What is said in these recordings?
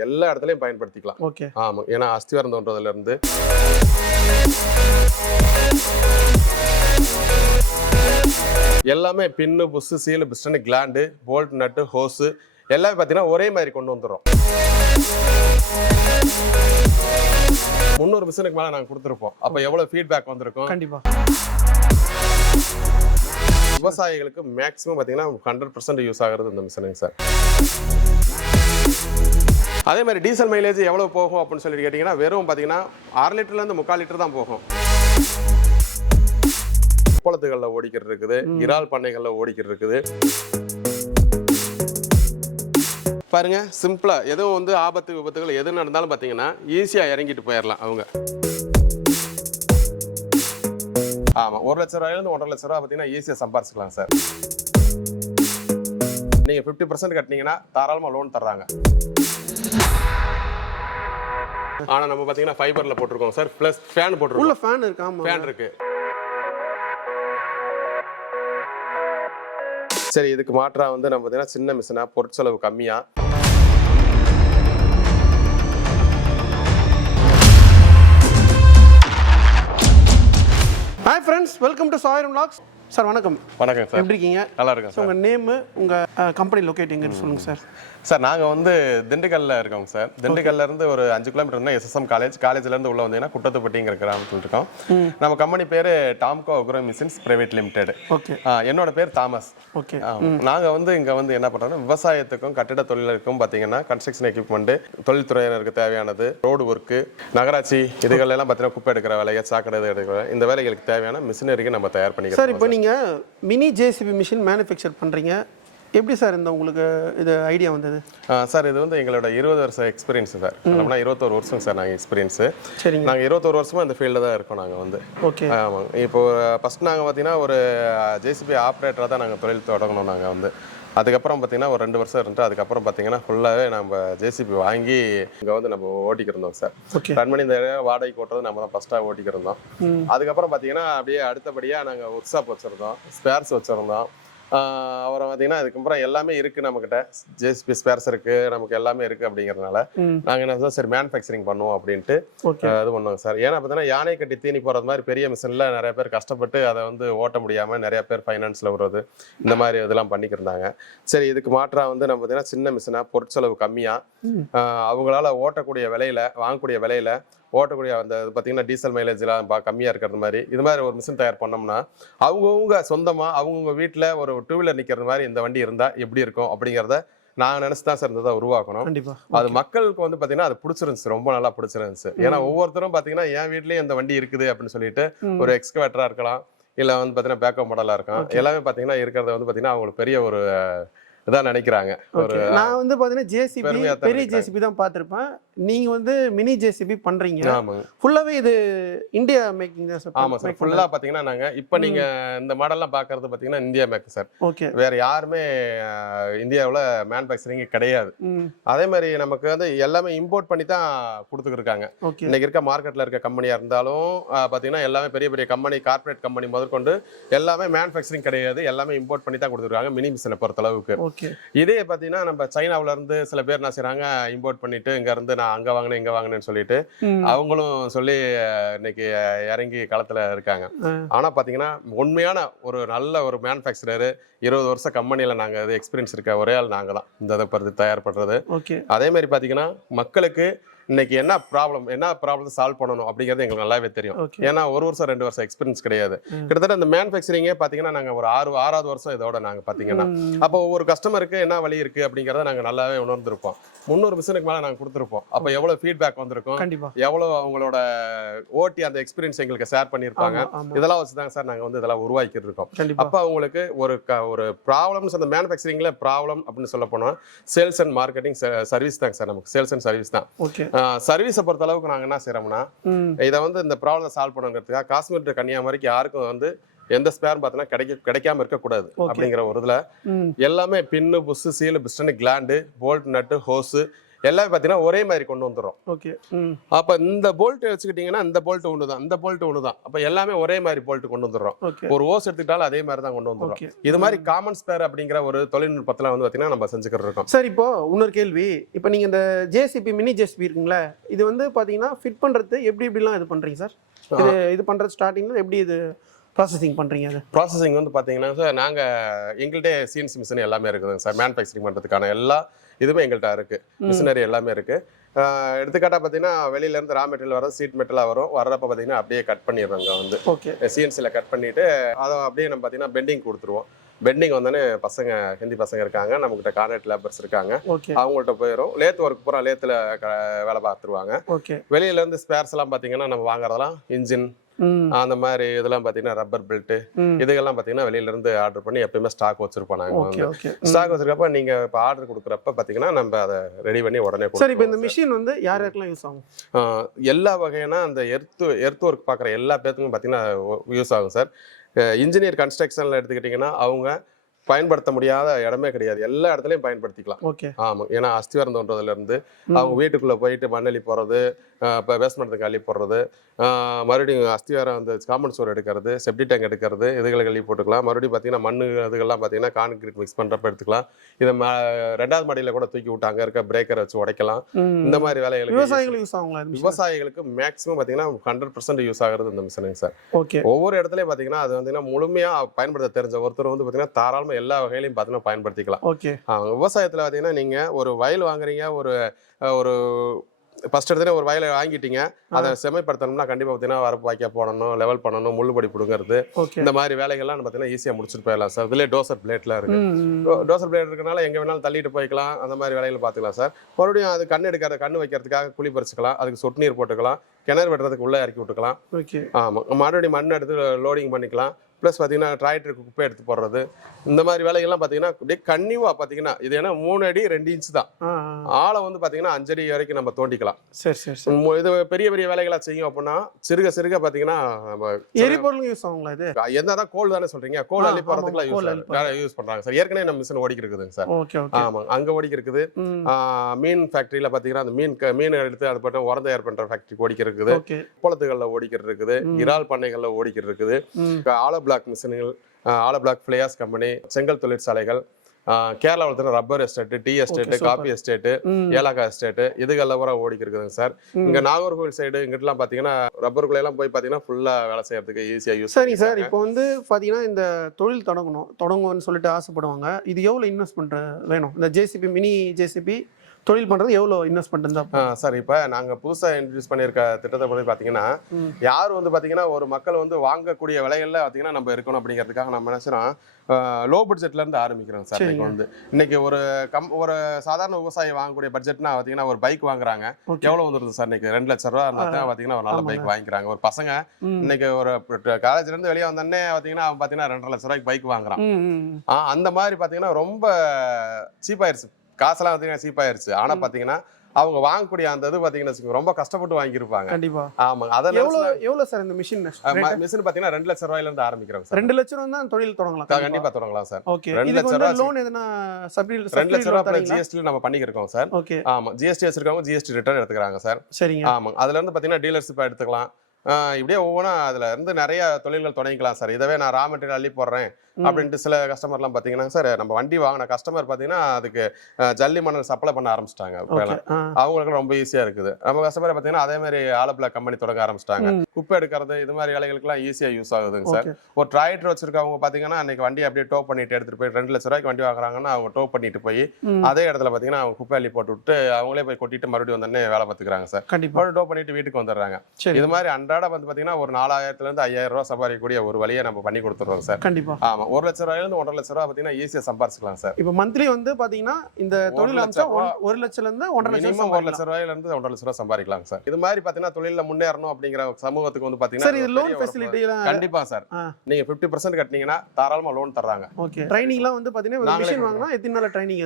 எல்லா இடத்துலையும் பயன்படுத்திக்கலாம். ஓகே. ஆமாம் ஏன்னா அஸ்திவாரம் தோன்றதுல இருந்து எல்லாமே pin bush seal piston gland bolt nut hose எல்லாமே பார்த்தீங்கன்னா ஒரே மாதிரி கொண்டு வந்துடும் முந்நூறு மிஷினுக்கு மேலே நாங்கள் கொடுத்துருப்போம். அப்போ எவ்வளோ ஃபீட்பேக் வந்திருக்கும்? கண்டிப்பா. விவசாயிகளுக்கு மேக்ஸிமம் பார்த்தீங்கன்னா ஹண்ட்ரட் பர்சன்ட் யூஸ் ஆகுறது இந்த மிஷினுங்க சார் அதே மாதிரி டீசல் மைலேஜ் எவ்வளோ போகும் அப்படின்னு சொல்லி கேட்டிங்கன்னா வெறும் பார்த்தீங்கன்னா அரை லிட்டர்லேருந்து முக்கால் லிட்டர் தான் போகும். குளத்துகளில் ஓடிக்கிட்டு இருக்குது இறால் பண்ணைகளில் ஓடிக்கிட்டு இருக்குது பாருங்க சிம்பிளா எதுவும் வந்து ஆபத்து விபத்துகள் எது நடந்தாலும் பார்த்தீங்கன்னா ஈஸியாக இறங்கிட்டு போயிடலாம் அவங்க. ஆமாம் ஒரு லட்ச ரூபாயிலிருந்து ஒன்றரை லட்ச ரூபா பார்த்தீங்கன்னா ஈஸியாக சம்பாரிச்சிக்கலாம் சார். நீங்கள் ஃபிஃப்டி பர்சன்ட் கட்டினீங்கன்னா தாராளமாக லோன் தர்றாங்க. ஆனால் நம்ம பார்த்தீங்கன்னா ஃபைபரில் போட்டிருக்கோம் சார் ப்ளஸ் ஃபேன் உள்ள போட்டிருக்கோம் ஃபேன் இருக்கு ஆமா. ஃபேன் இருக்கு. சரி இதுக்கு மாற்றா வந்து நம்ம பார்த்தீங்கன்னா சின்ன மிஷினா பொருட்செலவு கம்மியா? Hi friends welcome to Sairam locks sir வணக்கம். வணக்கம் சார் எப்படி இருக்கீங்க? நல்லா இருக்கேன் சார் உங்க நேமு உங்க கம்பெனி லொகேட் எங்கன்னு சொல்லுங்க சார் சார் நாங்கள் வந்து திண்டுக்கல்ல இருக்கோங்க சார். திண்டுக்கல்ல இருந்து ஒரு அஞ்சு கிலோமீட்டர் எஸ்எஸ்எம் காலேஜ் காலேஜ்ல இருந்து உள்ள வந்தீங்கன்னா குட்டத்துப்பட்டிங்கிற கிராமத்தில் இருக்கோம். நம்ம கம்பெனி பேரு Tamco agro machines private limited okay. என்னோட பேர் தாமஸ். ஓகே. நாங்க வந்து இங்க வந்து என்ன பண்றோம்னா விவசாயத்துக்கும் கட்டிட தொழிலுக்கும் பாத்தீங்கன்னா கன்ஸ்ட்ரக்ஷன் எக்யூப்மெண்ட் தொழில்துறையினருக்கு தேவையானது ரோடு ஒர்க்கு நகராட்சி இதுகள் எல்லாம் பாத்தீங்கன்னா குப்பை எடுக்கிற வேலையை சாக்கடை எடுக்கிற இந்த வேலைகளுக்கு தேவையான மிஷினரிக்கு நம்ம தயார் சார் பண்ணிக்கிறோம் இப்போ நீங்க மினி ஜேசிபி மிஷின் மேனுஃபேக்சர் பண்றீங்க. எப்படி சார் இந்த உங்களுக்கு இது ஐடியா வந்தது? சார் இது வந்து எங்களோட இருபது வருஷம் எக்ஸ்பீரியன்ஸ் சார். அப்படின்னா இருபத்தோரு வருஷம் சார் நாங்கள் எக்ஸ்பீரியன்ஸு சரிங்க. நாங்கள் இருபத்தோரு வருஷமா இந்த ஃபீல்டில் தான் இருக்கோம் நாங்கள் வந்து. ஓகே. ஆமாங்க இப்போ ஃபர்ஸ்ட் நாங்கள் பார்த்தீங்கன்னா ஒரு ஜேசிபி ஆப்ரேட்டராக தான் நாங்கள் தொழில் தொடங்கணும் நாங்கள் வந்து. அதுக்கப்புறம் பார்த்தீங்கன்னா ஒரு ரெண்டு வருஷம் இருந்துட்டு அதுக்கப்புறம் பார்த்தீங்கன்னா ஃபுல்லாகவே நம்ம ஜேசிபி வாங்கி இங்கே வந்து நம்ம ஓட்டிக்கிருந்தோம் சார். ரன் பண்ணி இந்த வாடகைக்கு ஓட்டுறது நம்ம தான் ஃபஸ்ட்டாக ஓட்டிக்கிருந்தோம். அதுக்கப்புறம் பார்த்தீங்கன்னா அப்படியே அடுத்தபடியாக நாங்கள் ஒர்க் ஷாப் வச்சுருந்தோம். ஸ்பேர்ஸ் வச்சுருந்தோம். அப்புறம் பார்த்தீங்கன்னா அதுக்கப்புறம் எல்லாமே இருக்குது நம்மக்கிட்ட ஜேசிபி ஸ்பேர்ஸ் இருக்குது நமக்கு எல்லாமே இருக்குது அப்படிங்கிறதுனால நாங்கள் என்ன சரி மேனுஃபேக்சரிங் பண்ணுவோம் அப்படின்ட்டு இது பண்ணுவாங்க சார். ஏன்னா பார்த்தீங்கன்னா யானை கட்டி தீனி போகிறது மாதிரி பெரிய மிஷினில் நிறைய பேர் கஷ்டப்பட்டு அதை வந்து ஓட்ட முடியாமல் நிறைய பேர் ஃபைனான்ஸில் விடுறது இந்த மாதிரி இதெல்லாம் பண்ணிக்கிருந்தாங்க சரி இதுக்கு மாற்றா வந்து நம்ம பார்த்தீங்கன்னா சின்ன மிஷினாக பொருட்செலவு கம்மியாக அவங்களால ஓட்டக்கூடிய விலையில வாங்கக்கூடிய விலையில ஓட்டக்கூடிய அந்த பார்த்தீங்கன்னா டீசல் மைலேஜ்லாம் பா கம்மியாக இருக்கிறது மாதிரி இது மாதிரி ஒரு மிஷின் தயார் பண்ணோம்னா அவங்கவுங்க சொந்தமாக அவங்கவுங்க வீட்டில் ஒரு டூ வீலர் நிற்கிறது மாதிரி இந்த வண்டி இருந்தால் எப்படி இருக்கும் அப்படிங்கிறத நான் நினச்சி தான் சார் இந்த உருவாக்கணும். கண்டிப்பா. அது மக்களுக்கு வந்து பாத்தீங்கன்னா அது பிடிச்சிருந்துச்சு ரொம்ப நல்லா பிடிச்சிருந்துச்சு. ஏன்னா ஒவ்வொருத்தரும் பாத்தீங்கன்னா என் வீட்லயும் இந்த வண்டி இருக்குது அப்படின்னு சொல்லிட்டு. ஒரு எக்ஸ்கவேட்டரா இருக்கலாம் இல்ல வந்து பாத்தீங்கன்னா பேக்கப் மாடலா இருக்கும் எல்லாமே பாத்தீங்கன்னா இருக்கிறத வந்து பாத்தீங்கன்னா அவங்களுக்கு பெரிய ஒரு அஹ், இதா நினைக்கிறாங்க நான் வந்து பாத்தீங்கன்னா ஜேசிபி பெரிய. ஜேசிபி தான் பார்த்திருப்பேன் நீங்க வந்து மினி ஜேசிபி பண்றீங்க. ஃபுல்லாவே இது இந்தியா மேக்கிங் தான் சார் ஆமா சார் ஃபுல்லா பாத்தீங்கன்னா நாங்க இப்ப நீங்க இந்த மாடல்லாம் பாக்குறது பாத்தீங்கன்னா இந்தியா மேக் சார் ஓகே. வேற யாருமே இந்தியாவுல மேனுஃபேக்சரிங் கிடையாது. அதே மாதிரி நமக்கு வந்து எல்லாமே இம்போர்ட் பண்ணி தான் கொடுத்துருக்காங்க இன்னைக்கு இருக்க மார்க்கெட்ல இருக்க கம்பெனியா இருந்தாலும் பாத்தீங்கன்னா எல்லாமே பெரிய பெரிய கம்பெனி கார்ப்பரேட் கம்பெனி முதற்கொண்டு எல்லாமே மேனுஃபேக்சரிங் கிடையாது. எல்லாமே இம்போர்ட் பண்ணி தான் கொடுத்துருக்காங்க. மினி மிஷினை பொறுத்த அளவுக்கு ஓகே. இதே பாத்தீங்கன்னா நம்ம சைனாவுல இருந்து சில பேர் என்ன செய்றாங்க இம்போர்ட் பண்ணிட்டு இங்க இருந்து நான் அங்க வாங்கினேன் இங்க வாங்கினேன்னு சொல்லிட்டு அவங்களும் சொல்லி இன்னைக்கு இறங்கி களத்துல இருக்காங்க. ஆனா பாத்தீங்கன்னா உண்மையான ஒரு நல்ல ஒரு மேனுஃபேக்சரர் இருபது வருஷம் கம்பெனில நாங்க இது எக்ஸ்பீரியன்ஸ் இருக்க ஒரே ஆள் நாங்க தான் இந்த இதை தயார் பண்றது ஓகே. அதே மாதிரி பாத்தீங்கன்னா மக்களுக்கு இன்னைக்கு என்ன ப்ராப்ளம் என்ன ப்ராப்ளம் சால்வ் பண்ணணும் அப்படிங்கிறது எங்களுக்கு நல்லாவே தெரியும். ஏன்னா ஒரு வருஷம் ரெண்டு வருஷம் எக்ஸ்பீரியன்ஸ் கிடையாது. கிட்டத்தட்ட இந்த மேனுஃபேக்சரிங்கே பாத்தீங்கன்னா நாங்க ஒரு ஆறு ஆறாவது வருஷம் இதோட நாங்க பாத்தீங்கன்னா. ம். அப்போ ஒவ்வொரு கஸ்டமருக்கு என்ன வழி இருக்கு அப்படிங்கறத நாங்க நல்லாவே உணர்ந்திருப்போம். முந்நூறு மிஷினுக்கு மேல நாங்க கொடுத்துருப்போம். அப்போ எவ்வளவு ஃபீட்பேக் வந்திருக்கும்? எவ்வளவு அவங்களோட ஓட்டி அந்த எக்ஸ்பீரியன்ஸ் எங்களுக்கு ஷேர் பண்ணியிருப்பாங்க? இதெல்லாம் வச்சுதாங்க சார் நாங்க வந்து இதெல்லாம் உருவாக்கிட்டு இருக்கோம். அப்போ அவங்களுக்கு ஒரு க ஒரு ப்ராப்ளம்ஸ் அந்த மேனுஃபேக்சரிங்ல ப்ராப்ளம் அப்படின்னு சொல்ல போனா சேல்ஸ் அண்ட் மார்க்கெட்டிங் சர்வீஸ் தாங்க சார் நமக்கு. சேல்ஸ் அண்ட் சர்வீஸ் தான். ஓகே சர்வீஸை பொறுத்த அளவுக்கு நாங்க என்ன செய்யறோம்னா ம் இதை வந்து இந்த ப்ராப்ளம் சால்வ் பண்ணுங்கிறதுக்காக காஷ்மீர் to கன்னியாகுமரிக்கு யாருக்கும் வந்து எந்த ஸ்பேர் பார்த்தீங்கன்னா கிடைக்க கிடைக்காம இருக்கக்கூடாது. அப்படிங்கிற ஒரு இதுல எல்லாமே pin bush seal piston gland bolt nut hose எல்லாமே பார்த்தீங்கன்னா ஒரே மாதிரி கொண்டு வந்துடும் ஓகே. அப்போ இந்த போல்ட் வச்சுக்கிட்டிங்கன்னா இந்த போல்ட் ஒன்று தான் இந்த போல்ட் ஒன்று தான் அப்போ எல்லாமே ஒரே மாதிரி போல்ட் கொண்டு வந்துடுறோம் ஒரு ஓஸ் எடுத்துக்கிட்டாலும் அதே மாதிரி தான் கொண்டு வந்துடுறோம் இது மாதிரி காமன் ஸ்பேர் அப்படிங்கிற ஒரு தொழில்நுட்பத்தில் வந்து பார்த்தீங்கன்னா நம்ம செஞ்சுக்கிட்டு இருக்கோம் சார் இப்போ இன்னொரு கேள்வி. இப்போ நீங்கள் இந்த ஜேசிபி மினி ஜேசிபி இருக்குங்களே இது வந்து பார்த்தீங்கன்னா ஃபிட் பண்ணுறது எப்படி எப்படிலாம் இது பண்ணுறீங்க சார்? இது இது பண்ணுறது ஸ்டார்டிங்கில் எப்படி இது ப்ராசஸிங் பண்ணுறீங்க அது? ப்ராசஸிங் வந்து பார்த்தீங்கன்னா சார் நாங்கள் எங்கள்கிட்ட சிஎன்சி மிஷின் எல்லாமே இருக்குதுங்க சார். மேனுஃபேக்சரிங் பண்ணுறதுக்கான எல்லா இதுவுமே எங்கள்கிட்ட இருக்குது மிஷினரி எல்லாமே இருக்குது எடுத்துக்காட்டாக பார்த்தீங்கன்னா வெளியிலேருந்து ரா மெட்டீரியல் வரும் சீட் மெட்டலாக வரும். வர்றப்ப பார்த்தீங்கன்னா அப்படியே கட் பண்ணிடுறோங்க வந்து. ஓகே சிஎன்சியில் கட் பண்ணிவிட்டு அதை அப்படியே நம்ம பார்த்தீங்கன்னா பெண்டிங் கொடுத்துருவோம். பெண்டிங் வந்தோடனே பசங்க ஹிந்தி பசங்க இருக்காங்க. நம்மகிட்ட கான்ட்ராக்ட் லேபர்ஸ் இருக்காங்க. அவங்கள்ட்ட போயிடும் லேத் ஒர்க் பூரா லேத்தில் வேலை பார்த்துருவாங்க. ஓகே வெளியிலேருந்து ஸ்பேர்ஸ் எல்லாம் பார்த்தீங்கன்னா நம்ம வாங்குறதெல்லாம் இன்ஜின் அந்த மாதிரி இதெல்லாம் பார்த்தீங்கன்னா ரப்பர் பெல்ட்டு. ம். இதுகெல்லாம் பார்த்தீங்கன்னா வெளியிலேருந்து ஆர்டர் பண்ணி எப்பயுமே ஸ்டாக் வச்சிருப்போம் நாங்கள் வந்து. ஸ்டாக் வச்சிருக்கப்ப நீங்கள் இப்போ ஆர்டர் கொடுக்குறப்ப பார்த்தீங்கன்னா நம்ம அதை ரெடி பண்ணி உடனே சார் இப்போ இந்த மிஷின் வந்து யார் யாருக்கெல்லாம் யூஸ் ஆகும்? எல்லா வகையான அந்த எர்த்து எர்த் ஒர்க் பார்க்குற எல்லா பேத்துக்கும் பார்த்தீங்கன்னா யூஸ் ஆகும் சார். இன்ஜினியர் கன்ஸ்ட்ரக்ஷனில் எடுத்துக்கிட்டிங்கன்னா அவங்க பயன்படுத்த முடியாத இடமே கிடையாது. எல்லா இடத்துலையும் பயன்படுத்திக்கலாம். ஓகே. ஆமாம் ஏன்னா அஸ்திவாரம் தோன்றதுல இருந்து அவங்க வீட்டுக்குள்ளே போயிட்டு மண்ணெளி போடுறது இப்போ பேஸ்மெண்ட்டுக்கு அள்ளி போடுறது மறுபடியும் அஸ்திவாரம் அந்த காம்பவுண்ட் சோர் எடுக்கிறது செப்டி டேங்க் எடுக்கிறது இதுகளை அள்ளி போட்டுக்கலாம். மறுபடியும் பார்த்தீங்கன்னா மண்ணு இதுகள்லாம் பார்த்தீங்கன்னா கான்கிரீட் மிக்ஸ் பண்ணுறப்ப எடுத்துக்கலாம். இதை ம ரெண்டாவது மாடியில் கூட தூக்கி விட்டு அங்கே இருக்க பிரேக்கரை வச்சு உடைக்கலாம். இந்த மாதிரி வேலைகளுக்கு விவசாயிகள் யூஸ் மிஷின் விவசாயிகளுக்கு மேக்ஸிமம் பார்த்தீங்கன்னா ஹண்ட்ரட் பர்சன்ட் யூஸ் ஆகுறது இந்த மிஷினுங்க சார். ஓகே. ஒவ்வொரு இடத்துலையும் பார்த்தீங்கன்னா அது வந்து முழுமையாக பயன்படுத்த தெரிஞ்ச ஒருத்தர் வந்து பார்த்தீங்கன்னா தாராளமாக எல்லா வகையிலையும் பார்த்தீங்கன்னா பயன்படுத்திக்கலாம். ஓகே. விவசாயத்தில் பார்த்தீங்கன்னா நீங்கள் ஒரு வயல் வாங்குறீங்க ஒரு ஒரு ஃபர்ஸ்ட் எடுத்துகிட்டு ஒரு வயலை வாங்கிட்டீங்க அதை செமைப்படுத்தணும்னா கண்டிப்பாக பார்த்தீங்கன்னா வரப்பு வாய்க்கா போடணும் லெவல் பண்ணணும் முள்ளுபடி பிடுங்கிறது இந்த மாதிரி வேலைகள்லாம் பார்த்தீங்கன்னா ஈஸியாக முடிச்சுட்டு போயிடலாம் சார். இதுலேயே டோசர் பிளேட்லாம் இருக்கு. டோசர் பிளேட் இருக்கனால எங்கே வேணாலும் தள்ளிட்டு போய்க்கலாம் அந்த மாதிரி வேலைகள் பார்த்துக்கலாம் சார். மறுபடியும் அது கண் எடுக்கிற கண்ணு வைக்கிறதுக்காக குழி பறிச்சுக்கலாம் அதுக்கு சொட்டு நீர் போட்டுக்கலாம் கிணறு வெட்டுறதுக்கு உள்ளே இறக்கி விட்டுக்கலாம். ஓகே. ஆமாம் மறுபடியும் மண் எடுத்து லோடிங் பண்ணிக்கலாம். ப்ளஸ் பார்த்தீங்கன்னா டிராக்டருக்கு குப்பை எடுத்து போடுறது. இந்த மாதிரி வேலைகள்லாம் பார்த்தீங்கன்னா அப்படியே கன்னியூவாக பார்த்தீங்கன்னா இது ஏன்னா மூணு அடி ரெண்டு இன்ச் தான். ஆழம் வந்து பார்த்தீங்கன்னா அஞ்சடி வரைக்கும் நம்ம தோண்டிக்கலாம். சரி சரி இது பெரிய பெரிய வேலைகளாக செய்யும் அப்படின்னா சிறுக சிறுக பார்த்தீங்கன்னா நம்ம எரிபொருளும் யூஸ் ஆகுங்களா இது? என்னதான் கோல் தானே சொல்றீங்க. கோல் அள்ளி போகிறதுக்குலாம் யூஸ் பண்ணுறாங்க சார் ஏற்கனவே நம்ம மிஷின் ஓடிக்கு இருக்குதுங்க சார். ஆமாங்க அங்கே ஓடிக்கு இருக்குது. மீன் ஃபேக்ட்ரியில் பார்த்தீங்கன்னா அந்த மீன் மீன் எடுத்து அது பட்டம் உரம் தயார் பண்ணுற ஃபேக்ட்ரி ஓடிக்கு இருக்குது. குளத்துகளில் ஓடிக்கிட்டு இருக்குது. இறால் பண்ணைகளில் ஓடிக்கிட்டு இருக்குது. ஆல பிளாக் மிஷின்கள் ஆல பிளாக் ஃபிளையாஸ் கம்பெனி செங்கல் தொழிற்சாலைகள் கேரளாவில் பார்த்தீங்கன்னா rubber estate tea super. Coffee estate ஏலக்காய் எஸ்டேட்டு இதுகளில் பூரா ஓடிக்கு இருக்குதுங்க சார். இங்கே நாகர்கோவில் சைடு இங்கிட்டலாம் பார்த்தீங்கன்னா ரப்பருக்குள்ளெல்லாம் போய் பார்த்தீங்கன்னா ஃபுல்லாக வேலை செய்யறதுக்கு ஈஸியாக யூஸ் சரி. சார் இப்போ வந்து பார்த்தீங்கன்னா இந்த தொழில் தொடங்கணும் தொடங்குவோம்னு சொல்லிட்டு ஆசைப்படுவாங்க. இது எவ்வளோ இன்வெஸ்ட்மெண்ட் வேணும்? இந்த ஜேசிபி மினி ஜேசிபி தொழில் பண்ணுறது எவ்வளோ இன்வெஸ்ட்மெண்ட் இருந்தால் சார் இப்போ நாங்கள் புதுசாக இன்ட்ரடியூஸ் பண்ணியிருக்க திட்டத்தை பற்றி பார்த்தீங்கன்னா. யார் வந்து பார்த்தீங்கன்னா ஒரு மக்கள் வந்து வாங்கக்கூடிய விலைகளில் பார்த்தீங்கன்னா நம்ம இருக்கணும் அப்படிங்கிறதுக்காக நம்ம நினைச்சோம் லோ பட்ஜெட்லேருந்து ஆரம்பிக்கிறோம் சார் சரிங்க. வந்து. இன்னைக்கு ஒரு கம் ஒரு சாதாரண விவசாயி வாங்கக்கூடிய பட்ஜெட்னா பார்த்தீங்கன்னா ஒரு பைக் வாங்குறாங்க. எவ்வளோ வந்துருது சார் இன்னைக்கு? ரெண்டு லட்ச ரூபா இருந்தால் பார்த்தீங்கன்னா ஒரு நல்ல. பைக் வாங்கிக்கிறாங்க. ஒரு பசங்க இன்னைக்கு ஒரு காலேஜ்ல இருந்து வெளியே வந்தோடனே பார்த்தீங்கன்னா அவன் பார்த்தீங்கன்னா ரெண்டரை லட்ச ரூபாய்க்கு பைக் வாங்குறான். அந்த மாதிரி பார்த்தீங்கன்னா ரொம்ப சீப் ஆயிருச்சு. காசெல்லாம் பார்த்தீங்கன்னா சீப் ஆயிருச்சு. ஆனால் பார்த்தீங்கன்னா அவங்க வாங்கக்கூடிய அந்த இது வச்சுக்கோங்க, ரொம்ப கஷ்டப்பட்டு வாங்கியிருப்பாங்க. கண்டிப்பா. ஆமாங்க அதை எவ்வளோ எவ்வளோ சார் இந்த மிஷின் மிஷின் பார்த்தீங்கன்னா ரெண்டு லட்ச ரூபாயில இருந்து ஆரம்பிக்கிறோம் சார். ரெண்டு லட்சம் ரூபா தான் தொழில் தொடங்கலாம். கண்டிப்பா. தொடங்கலாம் சார். ஓகே ரெண்டு இதுக்கு லட்ச வந்து ரூபா லோன் எதனா சப்சிடி ரெண்டு லட்ச ரூபா தரீங்களா ஜிஎஸ்டி நம்ம பண்ணிக்கிறோம் சார். ஓகே ஆமா ஜிஎஸ்டி வச்சிருக்கவங்க ஜிஎஸ்டி ரிட்டர்ன் எடுத்துக்கிறாங்க சார். சரிங்க. ஆமாங்க அதுல இருந்து பார்த்தீங்கன்னா டீலர்ஷிப் எடுத்துக்கலாம். இப்படியே ஒவ்வொன்றா அதுல இருந்து நிறைய தொழில்கள் தொடங்கிக்கலாம் சார். இதவே நான் ரா மெட்டீரியல் அள்ளி போடுறேன். அப்படின்ட்டு சில கஸ்டமர்லாம் பார்த்தீங்கன்னா சார் நம்ம வண்டி வாங்கின கஸ்டமர் பார்த்தீங்கன்னா அதுக்கு ஜல்லி மணல் சப்ளை பண்ண ஆரம்பிச்சிட்டாங்க அவங்களுக்கு ரொம்ப ஈஸியாக இருக்குது. நம்ம கஸ்டமர் பார்த்தீங்கன்னா அதே மாதிரி ஆலப்பிள கம்பெனி தொடங்க ஆரம்பிச்சிட்டாங்க. குப்பை எடுக்கிறது இது மாதிரி வேலைகளுக்குலாம் ஈஸியாக யூஸ் ஆகுதுங்க சார். ஒரு டிராக்டர் வச்சிருக்கவங்க பார்த்தீங்கன்னா அன்னைக்கு வண்டி அப்படியே டோ பண்ணிட்டு எடுத்துட்டு போய் ரெண்டு லட்ச ரூபாய்க்கு வண்டி வாங்குறாங்கன்னா அவங்க டோ பண்ணிட்டு போய் அதே இடத்துல பார்த்தீங்கன்னா அவங்க குப்பை அள்ளி போட்டு விட்டு அவங்களே போய் கொட்டிட்டு மறுபடியும் வந்தோடனே வேலை பார்த்துக்கிறாங்க சார். கண்டிப்பா. மறுபடியும் டோ பண்ணிட்டு வீட்டுக்கு வந்துடுறாங்க. இது மாதிரி அன்றாட வந்து பார்த்தீங்கன்னா ஒரு நாலாயிரத்துல இருந்து ஐயாயிரம் ரூபாய் சம்பாதிக்கக்கூடிய ஒரு வழியை நம்ம பண்ணி கொடுத்துருவோம் சார். கண்டிப்பா. ஆமா. ஆமா ஒரு லட்ச ரூபாயிலிருந்து ஒன்றரை லட்ச ரூபா பார்த்தீங்கன்னா ஈஸியாக சம்பாரிச்சிக்கலாம் சார். இப்போ மந்த்லி வந்து பாத்தீங்கன்னா இந்த தொழில் அமைச்சா. ஒரு லட்சத்துல இருந்து ஒன்றரை லட்சம் ஒரு லட்ச. ரூபாயில இருந்து ஒன்றரை லட்ச ரூபா சம்பாதிக்கலாம் சார். இது மாதிரி பாத்தீங்கன்னா தொழில முன்னேறணும் அப்படிங்கிற சமூகத்துக்கு வந்து பாத்தீங்கன்னா லோன் ஃபெசிலிட்டி கண்டிப்பா சார். நீங்க 50% பர்சன்ட் கட்டினீங்கன்னா தாராளமா லோன் தர்றாங்க. ஓகே ட்ரைனிங்லாம் வந்து பாத்தீங்கன்னா மிஷின். வாங்கினா எத்தனை நாள் ட்ரைனிங்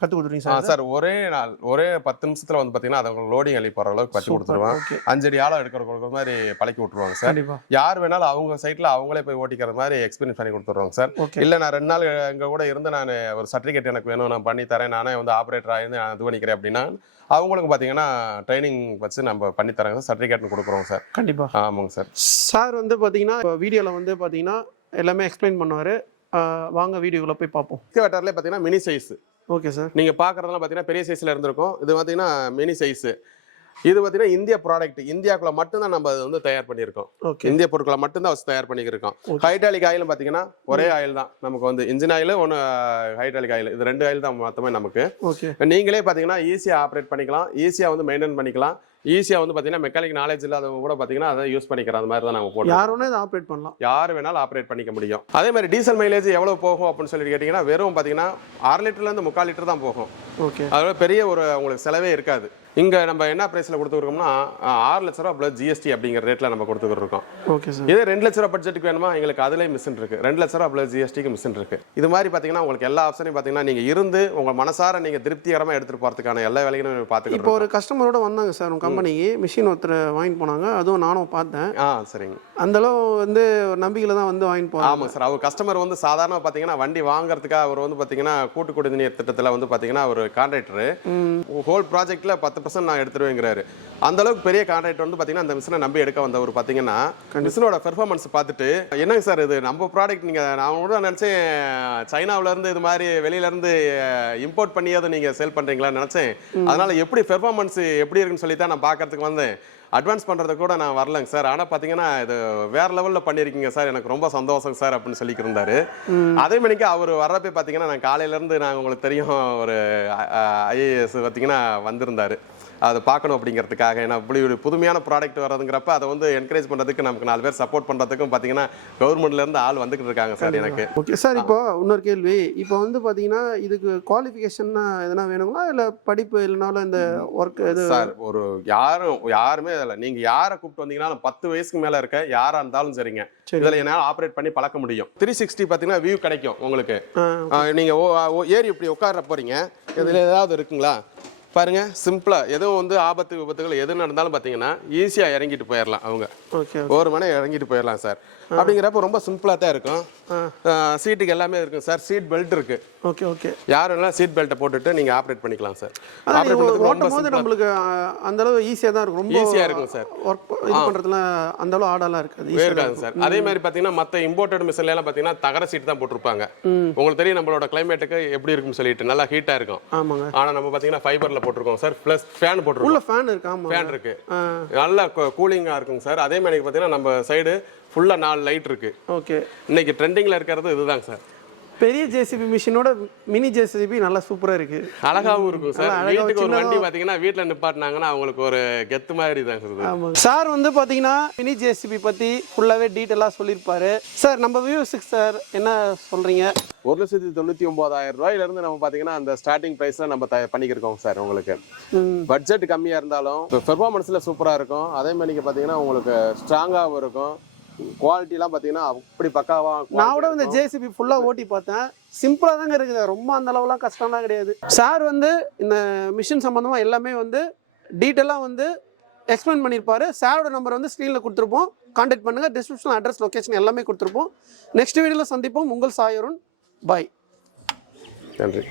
கத்து கொடுத்துருவீங்க ஆ, சார்? சார் ஒரே நாள் ஒரே பத்து நிமிஷத்துல வந்து பாத்தீங்கன்னா அதை லோடிங் அள்ளி போற அளவுக்கு கட்டி கொடுத்துருவான் ஓகே அஞ்சடி ஆழம் எடுக்கிற மாதிரி பழக்கி விட்டுருவாங்க சார். யார் வேணாலும் அவங்க சைட்ல அவங்களே போய் ஓட்டிக்கிற மாதிரி எக்ஸ்பீரியன்ஸ் பண்ணி கொடுத்துருவாங்க சார். ஓகே. இல்ல நான் ரெண்டு நாள் எங்க கூட இருந்து நான் ஒரு சர்டிஃபிகேட் எனக்கு வேணும். நான் பண்ணி தரேன். நானே வந்து ஆப்ரேட்டர் ஆயிருந்து நான் இது பண்ணிக்கிறேன் அப்படின்னா அவங்களுக்கு பாத்தீங்கன்னா ட்ரைனிங் வச்சு நம்ம பண்ணி தரேங்க சார். சர்டிஃபிகேட் கொடுக்குறோம் சார். கண்டிப்பா. ஆமாங்க சார். சார் வந்து பாத்தீங்கன்னா வீடியோல வந்து பாத்தீங்கன்னா எல்லாமே எக்ஸ்பிளைன் பண்ணுவாரு. வாங்க வீடியோக்குள்ள போய் பார்ப்போம் எக்ஸ்கவேட்டர்லேயே பார்த்தீங்கன்னா மினி சைஸ் ஓகே சார். நீங்கள் பார்க்குறதெல்லாம் பார்த்தீங்கன்னா பெரிய சைஸில் இருந்திருக்கும். இது பார்த்தீங்கன்னா மினி சைஸு இது பார்த்தீங்கன்னா இந்திய ப்ராடக்ட் இந்தியாக்குள்ள மட்டும்தான் நம்ம அது வந்து தயார் பண்ணியிருக்கோம். இந்திய பொருட்களை மட்டும்தான் வச்சு தயார் பண்ணியிருக்கோம். Okay. ஹைட்ராலிக் ஆயிலும் பார்த்தீங்கன்னா ஒரே ஆயில் தான். நமக்கு வந்து இன்ஜின் ஆயில் ஒன்று ஹைட்ராலிக் ஆயில் இது ரெண்டு ஆயில் தான் மொத்தமே நமக்கு. நீங்களே பார்த்தீங்கன்னா ஈஸியாக ஆப்ரேட் பண்ணிக்கலாம். ஈஸியாக வந்து மெயின்டைன் பண்ணிக்கலாம். ஈஸியாக வந்து பார்த்தீங்கன்னா மெக்கானிக் நாலேஜ் இல்லாதவங்க கூட பார்த்தீங்கன்னா அதை யூஸ் பண்ணிக்கிற அந்த மாதிரி தான் நாங்கள் போடுறோம். யார் வேணா இதை ஆப்ரேட் பண்ணலாம். யார் வேணாலும் ஆப்ரேட் பண்ணிக்க முடியும். அதே மாதிரி டீசல் மைலேஜ் எவ்வளோ போகும் அப்படின்னு சொல்லி கேட்டிங்கன்னா வெறும் பார்த்தீங்கன்னா அரை லிட்டர்லேருந்து முக்கால் லிட்டர் தான் போகும். ஓகே அதோட பெரிய ஒரு உங்களுக்கு செலவே இருக்காது. இங்கே நம்ம என்ன ப்ரைஸில் கொடுத்துருக்கோம்னா ஆறு லட்ச ரூபா ப்ளஸ் ஜிஎஸ்டி அப்படிங்கிற ரேட்டில் நம்ம கொடுத்துருக்கோம் ஓகே சார் இதே ரெண்டு லட்ச ரூபா பட்ஜெட்டுக்கு வேணுமா? எங்களுக்கு அதிலே மிஷின் இருக்கு. ரெண்டு லட்ச ரூபா ப்ளஸ் ஜிஎஸ்டிக்கு மிஷின் இருக்கு. இது மாதிரி பார்த்தீங்கன்னா உங்களுக்கு எல்லா ஆப்ஷனையும் பார்த்தீங்கன்னா நீங்கள் இருந்து உங்கள் மனசார நீங்கள் திருப்திகரமாக எடுத்துகிட்டு போகிறதுக்கான எல்லா வேலைகளும் இப்போ பார்த்துக்கிட்டு ஒரு கஸ்டமரோட வந்தாங்க சார் உங்க கம்பெனிக்கு மிஷின் ஒருத்தர் வாங்கிட்டு போனாங்க. அதுவும் நானும் பார்த்தேன். ஆ சரிங்க. அந்த அளவு வந்து ஒரு நம்பிக்கையில தான் வந்து வாங்கிட்டு போறாங்க. ஆமாம் சார் அவர் கஸ்டமர் வந்து சாதாரண பார்த்தீங்கன்னா வண்டி வாங்குறதுக்காக அவர் வந்து பார்த்தீங்கன்னா கூட்டு குடிநீர் திட்டத்தில் வந்து பார்த்தீங்கன்னா ஒரு கான்ட்ராக்டர் ஹோல் ப்ராஜெக்ட்டில் பத்து பர்சன்ட் நான் எடுத்துருவேங்கிறாரு. அந்த அளவுக்கு பெரிய கான்ட்ராக்டர் வந்து பார்த்தீங்கன்னா அந்த மிஷினை நம்பி எடுக்க வந்தவர் பார்த்தீங்கன்னா மிஷினோட பெர்ஃபார்மன்ஸ் பார்த்துட்டு என்னங்க சார் இது? நம்ம ப்ராடக்ட் நீங்கள் நான் கூட நினச்சேன் சைனாவிலேருந்து இது மாதிரி வெளியிலேருந்து இம்போர்ட் பண்ணியாவது நீங்கள் சேல் பண்ணுறீங்களான்னு நினச்சேன். அதனால் எப்படி பெர்ஃபார்மன்ஸ் எப்படி இருக்குன்னு சொல்லி தான் நான் பார்க்கறதுக்கு வந்தேன். அட்வான்ஸ் பண்ணுறது கூட நான் வரலங்க சார். ஆனால் பார்த்தீங்கன்னா இது வேற லெவலில் பண்ணியிருக்கீங்க சார். எனக்கு ரொம்ப சந்தோஷம் சார் அப்படின்னு சொல்லிட்டு இருந்தாரு அதே மணிக்கு அவர் வர்றப்ப பார்த்தீங்கன்னா நான் காலையிலேருந்து நான் உங்களுக்கு தெரியும் ஒரு ஐஏஎஸ் பார்த்தீங்கன்னா வந்திருந்தாரு. அதை பார்க்கணும் அப்படிங்கிறதுக்காக. ஏன்னா இப்படி ஒரு புதுமையான ப்ராடக்ட் வர்றதுங்கிறப்ப அதை வந்து என்கரேஜ் பண்ணுறதுக்கு நமக்கு நாலு பேர் சப்போர்ட் பண்ணுறதுக்கும் பார்த்தீங்கன்னா கவர்மெண்ட்லேருந்து ஆள் வந்துக்கிட்டு இருக்காங்க சார் எனக்கு. ஓகே சார் இப்போ இன்னொரு கேள்வி. இப்போ வந்து பாத்தீங்கன்னா இதுக்கு குவாலிஃபிகேஷன்னா எதனா வேணுங்களா? இல்ல படிப்பு இல்லைனாலும் இந்த ஒர்க் இது சார் ஒரு யாரும் யாருமே இல்லை. நீங்க யாரை கூப்பிட்டு வந்தீங்கன்னாலும் பத்து வயசுக்கு மேல இருக்க யாரா இருந்தாலும் சரிங்க. சரி. இதுல என்னால ஆப்ரேட் பண்ணி பழக்க முடியும். த்ரீ சிக்ஸ்டி பாத்தீங்கன்னா வியூ கிடைக்கும் உங்களுக்கு. ஆ, ஆ, நீங்க ஓ- ஏறி இப்படி உட்கார போறீங்க. இதுல ஏதாவது இருக்குங்களா? பாருங்க சிம்பிளா எதுவும் வந்து ஆபத்து விபத்துகள் எது நடந்தாலும் பாத்தீங்கன்னா ஈஸியா இறங்கிட்டு போயிடலாம் அவங்க. ஓகே ஒரு மணி இறங்கிட்டு போயிடலாம் சார். அப்படிங்கிறப்ப ரொம்ப சிம்பிளா தான் இருக்கும். சீட்டுக்கு எல்லாமே இருக்கும் சார். சீட் பெல்ட் இருக்கு. ஓகே ஓகே யார் வேணாலும் சீட் பெல்ட்டை போட்டுட்டு நீங்க ஆப்ரேட் பண்ணிக்கலாம் சார் ஆப்ரேட் ரொம்ப ஓட்டும் போது நம்மளுக்கு அந்த அளவு ஈஸியா தான் இருக்கும். ரொம்ப ஈஸியா இருக்கும் சார் ஒர்க் இது பண்றதுல அந்த அளவு ஆடெல்லாம் இருக்காது. இருக்காது சார் அதே மாதிரி பாத்தீங்கன்னா மத்த இம்போர்ட்டட் மிஷின்ல எல்லாம் பாத்தீங்கன்னா தகர சீட் தான் போட்டிருப்பாங்க. உங்களுக்கு தெரியும் நம்மளோட கிளைமேட்டுக்கு எப்படி இருக்கும்னு சொல்லிட்டு நல்லா ஹீட்டா இருக்கும். ஆமாங்க. ஆனா நம்ம பாத்தீங்கன்னா ஃபைபர்ல போட்டிருக்கோம் சார் பிளஸ் ஃபேன் உள்ள போட்டிருக்கோம் ஃபேன் இருக்கு ஃபேன் இருக்கு. நல்ல கூலிங்கா இருக்குங்க சார் அதே மாதிரி பாத்தீங்கன்னா நம்ம சைடு ஃபுல்லா நாலு லைட் இருக்கு. ஓகே இன்னைக்கு ட்ரெண்டிங்ல இருக்கிறது இதுதாங்க சார் பெரிய ஜேசிபி மிஷினோட மினி ஜேசிபி நல்லா சூப்பரா இருக்கு. அழகாவும் இருக்கும் சார். வீட்டுக்கு ஒரு வண்டி பாத்தீங்கன்னா வீட்டுல நிப்பாட்டினாங்கன்னா அவங்களுக்கு ஒரு கெத்து மாதிரி தான் சார் வந்து பாத்தீங்கன்னா மினி ஜேசிபி பத்தி ஃபுல்லாவே டீட்டெயிலாக சொல்லியிருப்பாரு. சார் நம்ம வியூஸுக்கு சார் என்ன சொல்றீங்க? ஒரு லட்சத்தி தொண்ணூத்தி ஒன்பதாயிரம் ரூபாயில இருந்து நம்ம பாத்தீங்கன்னா அந்த ஸ்டார்டிங் பிரைஸ்ல நம்ம த- பண்ணிக்கிருக்கோம் சார் உங்களுக்கு. பட்ஜெட் கம்மியாக இருந்தாலும் பெர்ஃபார்மன்ஸில் சூப்பராக இருக்கும். அதே மாதிரி பார்த்தீங்கன்னா உங்களுக்கு ஸ்ட்ராங்காகவும் இருக்கும். குவாலிட்டிலாம் பார்த்தீங்கன்னா அப்படி பக்காவாக நான் கூட இந்த ஜேசிபி ஃபுல்லாக ஓட்டி பார்த்தேன். சிம்பிளாக தாங்க இருக்குது. ரொம்ப அந்த அளவுலாம் கஷ்டம்லாம் கிடையாது. சார் வந்து இந்த மிஷின் சம்மந்தமாக எல்லாமே வந்து டீட்டெயிலாக வந்து எக்ஸ்பிளைன் பண்ணியிருப்பாரு சாரோட நம்பர் வந்து ஸ்க்ரீனில் கொடுத்துருப்போம். கான்டாக்ட் பண்ணுங்கள் டிஸ்கிரிப்ஷன் அட்ரஸ் லொக்கேஷன் எல்லாமே கொடுத்துருப்போம். நெக்ஸ்ட் வீடியோவில் சந்திப்போம். உங்கள் சாயருண். பாய் நன்றி.